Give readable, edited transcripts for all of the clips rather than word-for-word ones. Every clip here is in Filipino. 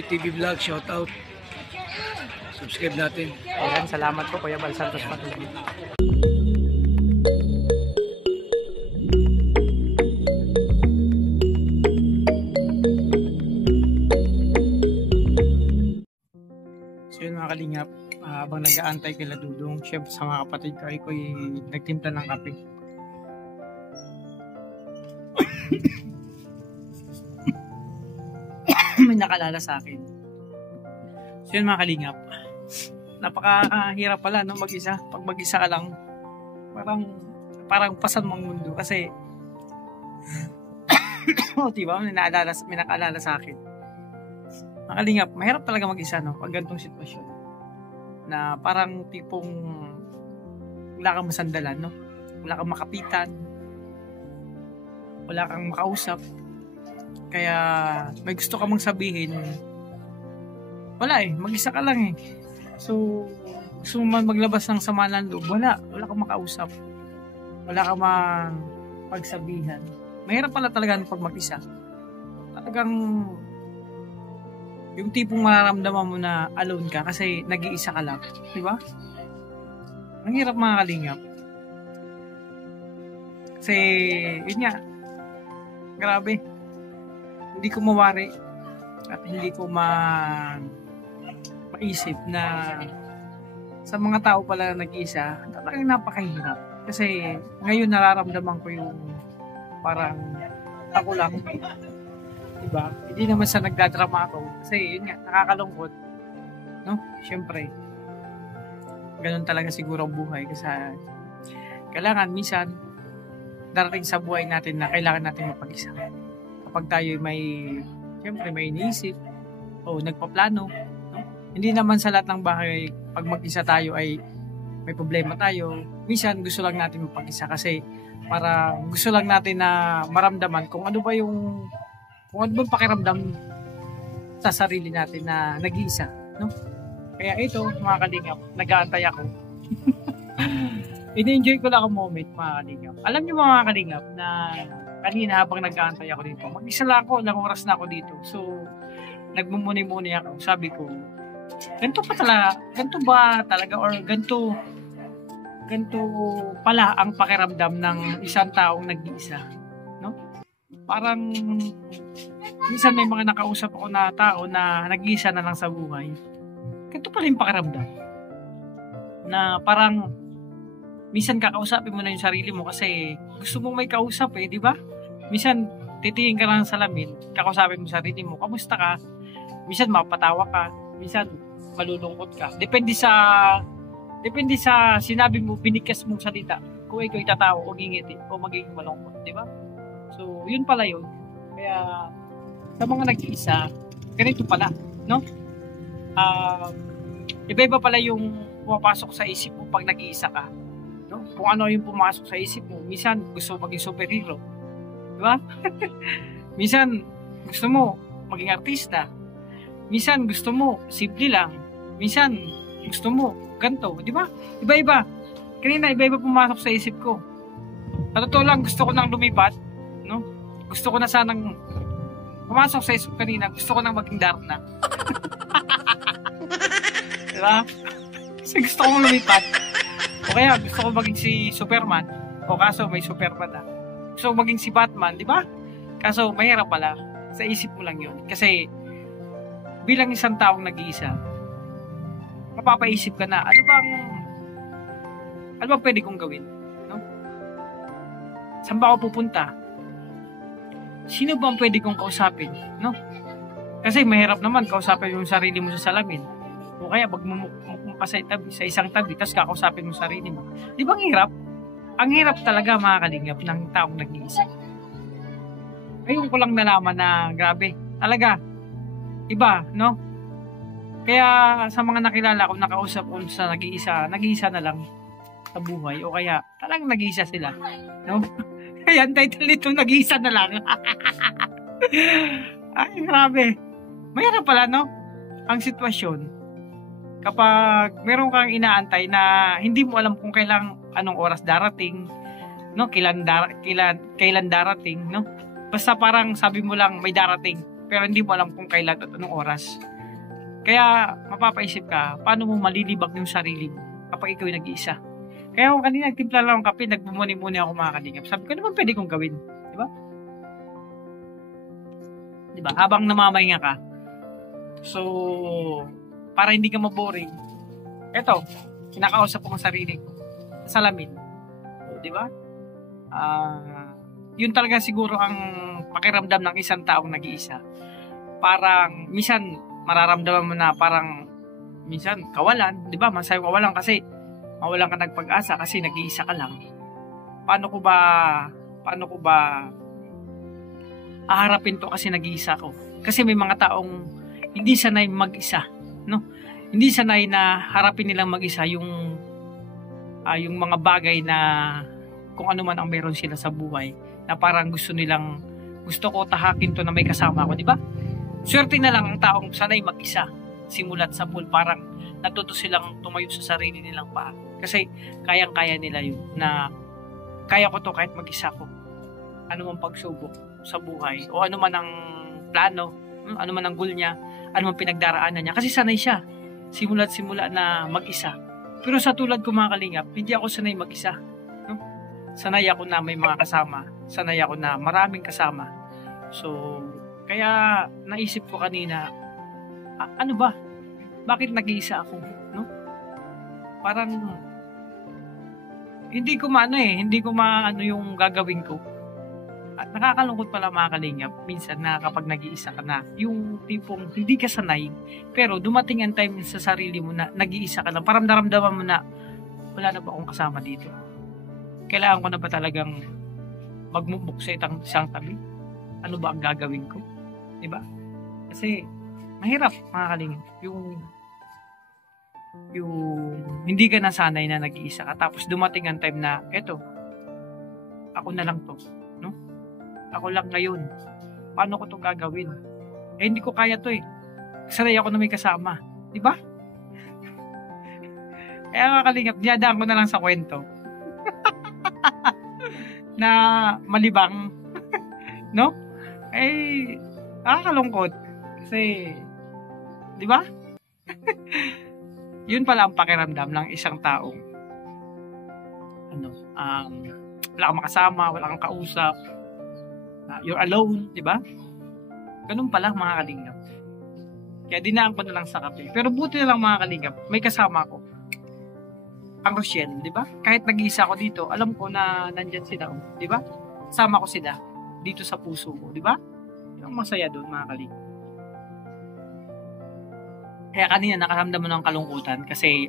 TV Vlog, shout out. Subscribe natin. Ayan, salamat po Kuya Bal Santos Patuloy. So yun mga kalingap, habang nag-aantay kila Dudong, syempre sa mga kapatid ko ay nagtimpla ng kape. May nakalala sa akin. So yun mga kalingap, napakahirap pala no mag-isa. Pag mag-isa ka lang, parang pasan mong mundo kasi diba, may nakaalala sa akin. Mga kalingap, mahirap talaga mag-isa no pag ganitong sitwasyon na parang tipong wala kang masandalan, no? Wala kang makapitan, wala kang makausap, kaya may gusto ka mong sabihin, wala mag-isa ka lang so gusto mo man maglabas ng sama ng loob, wala kang makausap, wala kang pagsabihan. Mahirap pala talaga pag mag-isa. Talagang yung tipong mararamdaman mo na alone ka kasi nag-iisa ka lang, di ba? Ang hirap mga kalingap. Kasi yun nga, grabe, hindi ko mawari at hindi ko maisip na sa mga tao pala nag-iisa, talagang napakahirap. Kasi ngayon nararamdaman ko yung parang ako lang, diba? Hindi naman sa nagdadrama ako kasi yun nga, nakakalungkot, no? Siyempre ganun talaga siguro ang buhay kasi kailangan minsan darating sa buhay natin na kailangan natin mapag-isa. Kapag tayo siyempre may iniisip o nagpaplano, no? Hindi naman sa lahat ng bagay pag mag-isa tayo ay may problema tayo. Minsan gusto lang natin mapag-isa kasi para gusto lang natin na maramdaman kung ano bang pakiramdam sa sarili natin na nag-iisa, no? Kaya ito, mga kalingap, nag-aantay ako. Ini-enjoy ko lang ang moment, mga kalingap. Alam niyo mga kalingap na kanina habang nag-aantay ako dito, mag-isa lang ako, ilang oras na ako dito. So, nagmumuni-muni ako. Sabi ko, ganito ba talaga or ganito pala ang pakiramdam ng isang taong nag-iisa, no? Parang minsan may mga nakausap ako na tao na nag-iisa na lang sa buhay. Ganito pala yung pakiramdam na parang minsan kakausapin mo na yung sarili mo kasi gusto mong may kausap di ba? Minsan titingin ka lang sa salamin, kakausapin mo sarili mo, kamusta ka? Minsan mapatawa ka, minsan malulungkot ka. Depende sa sinabi mo, binigkas mong salita. Kung ikaw itatawa o ngingiti o magiging malungkot, di ba? So, yun pala yun. Kaya, sa mga nag-iisa, ganito pala, no? Iba-iba pala yung pumapasok sa isip mo pag nag-iisa ka, no? Kung ano yung pumasok sa isip mo, minsan gusto mo maging superhero, di ba? Minsan gusto mo maging artista, minsan gusto mo simple lang, minsan gusto mo ganito, di ba? Iba-iba. Kanina iba-iba pumasok sa isip ko. Sa totoo lang, gusto ko nang lumipat, no? Gusto ko na sanang pumasok sa isip kanina, gusto ko nang maging Darna. Diba? Kasi gusto kong lumipat. O kaya gusto ko maging si Superman. O kaso may Superman na. Gusto ko maging si Batman, di ba? Kaso mahirap pala. Sa isip mo lang yun. Kasi bilang isang taong nag-iisa, mapapaisip ka na, ano bang pwede kong gawin? No? Saan ba ako pupunta? Sino bang pwede kong kausapin? No? Kasi mahirap naman kausapin yung sarili mo sa salamin. O kaya magmumukha sa isang tabi, tapos kakausapin mo sarili mo. Di ba ang hirap? Ang hirap talaga mga kalingap ng taong nag-iisa. Ngayon ko lang nalaman na grabe. Talaga. Iba, no? Kaya sa mga nakilala ko, nakausap ko sa nag-iisa na lang sa buhay. O kaya talagang nag-iisa sila. No? Kaya ang title nito, nag-iisa na lang. Ay, grabe. Mahirap pala, no? Ang sitwasyon. Kapag meron kang inaantay na hindi mo alam kung anong oras darating, no? Kailan darating, no? Basta parang sabi mo lang may darating. pero hindi mo alam kung kailan at anong oras. Kaya mapapaisip ka, paano mo malilibag yung sarili mo kapag ikaw yung nag-iisa. Kaya kung kanina nagtimpla lang ng kape, nagbumuni-muni ako mga kalingap. Sabi ko naman pwede kong gawin. Di ba? Di ba? Habang namamahinga ka. So, para hindi ka maboring, eto, kinakausap ko ang sarili ko. Sa salamin. Di ba? Yun talaga siguro ang pakiramdam ng isang taong nag-iisa. Parang, minsan, mararamdaman mo na parang, minsan, kawalan. Di ba? Masaya kawalan kasi, mawalan ka ng pag-asa kasi nag-iisa ka lang. Paano ko ba haharapin to kasi nag-iisa ko? Kasi may mga taong hindi sanay mag-isa, no? Hindi sanay na harapin nilang mag-isa yung mga bagay na kung ano man ang meron sila sa buhay na parang gusto ko tahakin to na may kasama ako, di ba? Swerte na lang ang taong sanay mag-isa simulat sa pool, parang natuto silang tumayo sa sarili nilang paa. Kasi kayang-kaya nila yun na kaya ko to kahit mag-isa ko. Ano man pagsubok sa buhay o ano man ang plano, ano man ang goal niya, ano man pinagdaraanan niya. Kasi sanay siya simula na mag-isa. Pero sa tulad ko mga kalingap, hindi ako sanay mag-isa. No? Sanay ako na may mga kasama. Sanay ako na maraming kasama. So, kaya naisip ko kanina, ano ba? Bakit nag-iisa ako? No? Parang hindi ko maano yung gagawin ko. At nakakalungkot pala mga kalingap, minsan na kapag nag-iisa ka na, yung tipong hindi ka sanay, pero dumating ang time sa sarili mo na nag-iisa ka lang, parang naramdaman mo na, wala na ba akong kasama dito? Kailangan ko na ba talagang magmumuk sa isang tabi? Ano ba ang gagawin ko? Diba? Kasi, mahirap mga kalingap, yung hindi ka nasanay na nag-iisa ka, tapos dumating ang time na, eto, ako na lang to, no? Ako lang ngayon. Paano ko to gagawin? Hindi ko kaya to eh. Sanay ako na may kasama. Di ba? Kaya mga kalingap, dinadaan ko na lang sa kwento. Na malibang. No? Nakakalungkot. Kasi, di ba? Yun pala ang pakiramdam ng isang taong wala kang makasama, wala kang kausap, you're alone, di ba? Ganun pala mga kalingap. Kaya dinaan ko na lang sa kape. Pero buti na lang mga kalingap, may kasama ko. Ang Rochelle, di ba? Kahit nag-iisa ako dito, alam ko na nandyan sila, di ba? Sama ko sila dito sa puso ko, di ba? Yung masaya doon mga kalingap. Kaya kanina nakaramdam mo ng kalungkutan kasi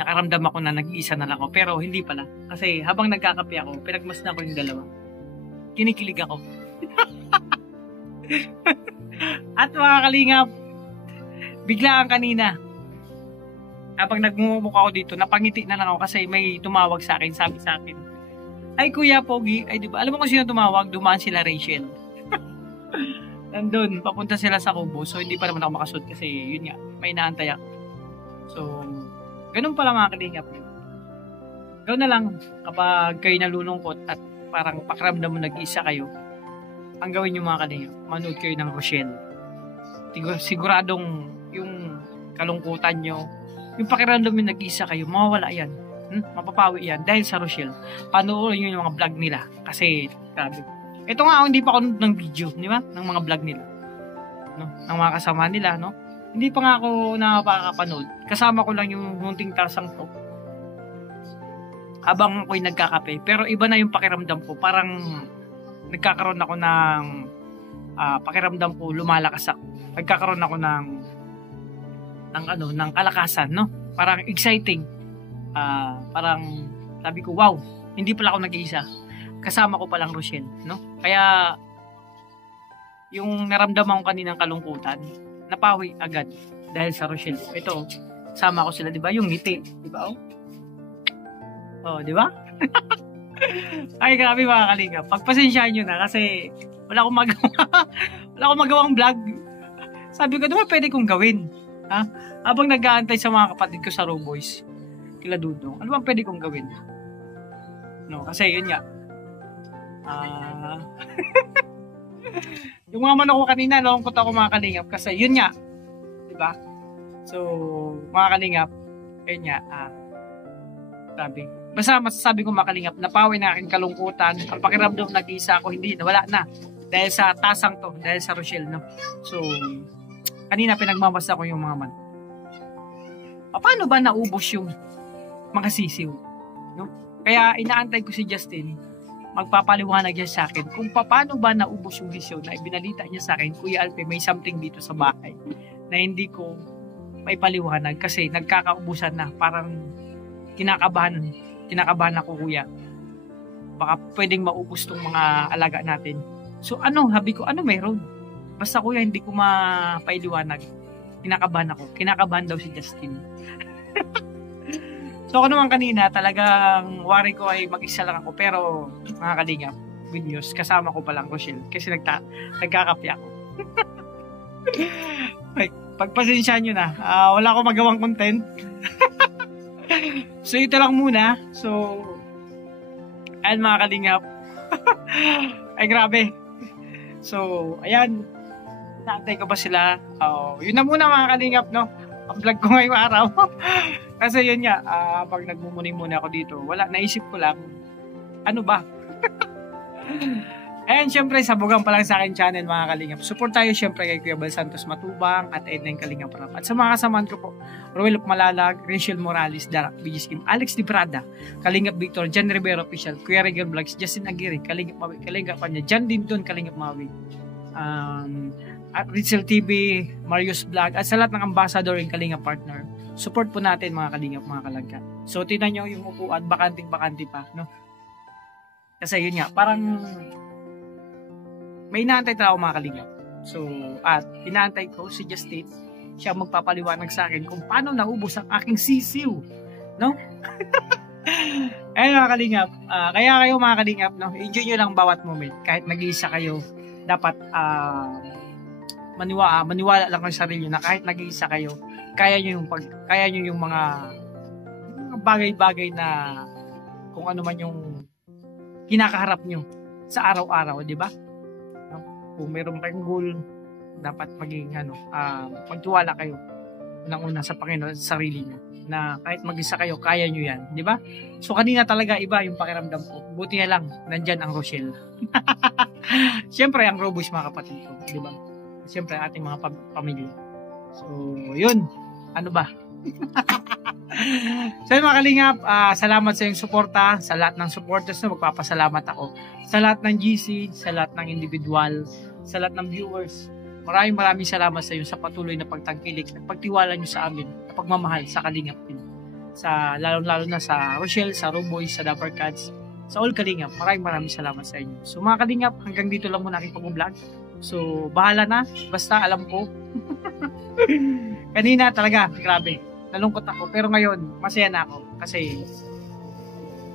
nakaramdam ako na nag-iisa na lang ako. Pero hindi pala. Kasi habang nagkakape ako, pinagmasdan ko yung dalawa. Kinikilig ako. At mga kalingap, biglaan kanina, habang nagmumukha ako dito, napangiti na lang ako kasi may tumawag sa akin, sabi sa akin, ay Kuya Pogi, ay diba, alam mo kung sino tumawag? Dumaan sila Rachel. Nandun, papunta sila sa Kubo, so hindi pa naman ako makasud kasi yun nga, may inaantay ako. So, ganun pala mga kalingap. Gawin na lang kapag kayo nalulungkot at parang pakiramdam mo nag-iisa kayo, ang gawin nyo mga kalingap, manood kayo ng Rochelle. Siguradong yung kalungkutan nyo, yung pakiramdam nyo nag-iisa kayo, mawawala yan. Mapapawi yan dahil sa Rochelle. Panoorin nyo yung mga vlog nila kasi grabe. Ito nga, hindi pa ako ng video, di ba? Ng mga vlog nila. No? Ng mga kasama nila, no? Hindi pa nga ako nakapanood. Kasama ko lang yung munting tasang to. Habang ako'y nagkakape. Pero iba na yung pakiramdam ko. Parang nagkakaroon ako ng pakiramdam ko, lumalakas ako. Nagkakaroon ako ng kalakasan, no? Parang exciting. Parang sabi ko, wow, hindi pala ako nag-iisa. Kasama ko palang Rochelle, no? Kaya yung naramdaman ko kaninang kalungkutan, napawi agad dahil sa Rochelle. Ito, sama ko sila, 'di ba? Yung ngiti, 'di ba? Oh, 'di ba? Ay, grabe mga kalingap. Pagpasensyahan niyo na kasi wala akong magawang vlog. Sabi ko, 'di ba pwede kong gawin? Ha? Habang nag-aantay sa mga kapatid ko sa Raw Boys, kila Dudong, ano bang pwede kong gawin? No, kasi yun nga. Yung mga manok ko kanina, nalungkot ako mga kalingap kasi yun nga, di ba? So, mga kalingap, yun nga, sabi. Basta masasabi ko mga kalingap, napawi na aking kalungkutan. Ang pakiramdam nag-iisa ako, hindi, wala na. Dahil sa tasang to, dahil sa Rochelle, no? So, kanina pinagmamasa ko yung mga manok. Paano ba naubos yung mga sisiw? No? Kaya inaantay ko si Justin, magpapaliwanag niya sa akin kung paano ba naubos yung sisiw na ibinalita niya sa akin, Kuya Alpe, may something dito sa bahay na hindi ko maipaliwanag kasi nagkakaubusan na. Parang kinakabahan ako, kuya. Baka pwedeng maubos tong mga alaga natin. So habi ko, meron? Basta kuya, hindi ko mapailiwanag. Kinakabahan daw si Justin. So ako naman kanina, talagang worry ko ay mag-isa lang ako. Pero mga kalingap, good news, kasama ko palang Rochelle. Kasi nagkakape ako. Pagpasensyaan nyo na, wala akong magawang content. So ito lang muna. So ayan mga kalingap. Ay grabe. So ayan, naantay ko ba sila? Yun na muna mga kalingap, no? Ang vlog ko ngayong araw. Kasi yun nga, pag nagmumuni muna ako dito, naisip ko lang, ano ba? Ayan, syempre, sabugan pa lang sa akin channel mga kalingap. Support tayo syempre kay Kuya Bal Santos Matubang at Edna Kalingap Rap. At sa mga kasamaan ko po, Roel Malalag, Rachel Morales, Darak BG Scheme, Alex Di Prada, Kalingap Victor, Jan Rivero Official, Kuya Regal Vlogs, Justin Aguirre, Kalingap Mawi, Kalingap Panya, Jan Dindon, Kalingap Mawi, at Rizal TV, Marius Vlog, at sa lahat ng ambassador and Kalingap partner. Support po natin mga kalingap, mga kalangka. So, tingnan nyo yung upuan, bakanting-bakanti pa, no? Kasi yun nga, parang may inaantay tao mga kalingap. So, at inaantay ko si Justin, siya magpapaliwanag sa akin kung paano naubos ang aking sisiw, no? Ayun mga kalingap, kaya kayo mga kalingap, no? Enjoy nyo lang bawat moment. Kahit nag-iisa kayo, dapat maniwala lang kayo sa sarili na kahit nag-iisa kayo, kaya nyo yung mga bagay-bagay na kung ano man yung kinakaharap nyo sa araw-araw, di ba? No? Kung mayroong kayong goal, dapat maging magtiwala kayo unang-una sa Panginoon, sa sarili nyo, na kahit mag-isa kayo, kaya nyo yan, di ba? So kanina talaga iba yung pakiramdam ko. Buti na lang, nandyan ang Rochelle. Siyempre, ang Robos mga kapatid ko, di ba? Siyempre, ating mga pamilya. So, yun. Ano ba? So, mga kalingap, salamat sa iyong suporta, sa lahat ng supporters na magpapasalamat ako. Sa lahat ng GC, sa lahat ng individual, sa lahat ng viewers. Maraming salamat sa iyo sa patuloy na pagtangkilik at pagtiwala nyo sa amin, pagmamahal sa Kalingap din. Sa lalo na sa Rochelle, sa Roboy, sa Dapper Cats, sa all Kalingap. Maraming salamat sa inyo. So mga Kalingap, hanggang dito lang muna aking pag-vlog. So bahala na, basta alam ko. Kanina talaga, grabe, nalungkot ako. Pero ngayon, masaya na ako kasi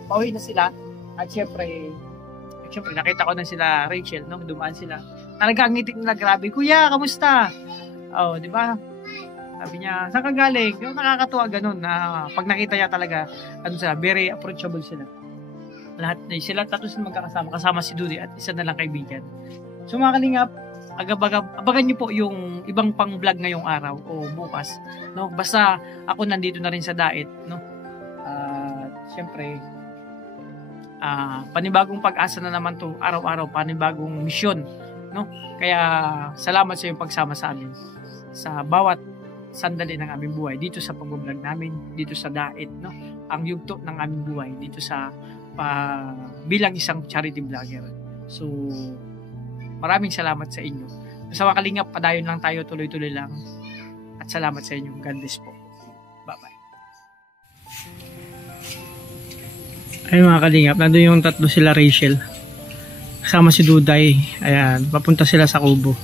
pauwi na sila. At syempre nakita ko na sila Rachel, no? Dumaan sila. Talaga ang ngiti nila, grabe. Kuya, kamusta? Oh, di ba? Sabi niya, saan ka galing? Yung nakakatuwa ganun na pag nakita niya talaga, very approachable sila. Lahat na sila, tatlo sila magkakasama. Kasama si Dudy at isa na lang kaibigan. So mga Kalingap, abagan niyo po yung ibang pang vlog ngayong araw o bukas, no? Basta ako nandito na rin sa Daet, no? Siyempre, panibagong pag-asa na naman to araw-araw, panibagong misyon, no? Kaya salamat sa iyong pagsama sa amin sa bawat sandali ng aming buhay dito sa pag-vlog namin dito sa Daet, no? Ang yugto ng aming buhay dito sa bilang isang charity vlogger. So maraming salamat sa inyo. Sa mga Kalingap, padayon lang tayo, tuloy-tuloy lang. At salamat sa inyo. God bless po. Bye-bye. Ayun mga Kalingap, nandun yung tatlo sila Rachel. Kasama si Duday. Ayan, papunta sila sa Kubo.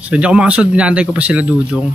So hindi ako makasunod, inaantay ko pa sila Dudong.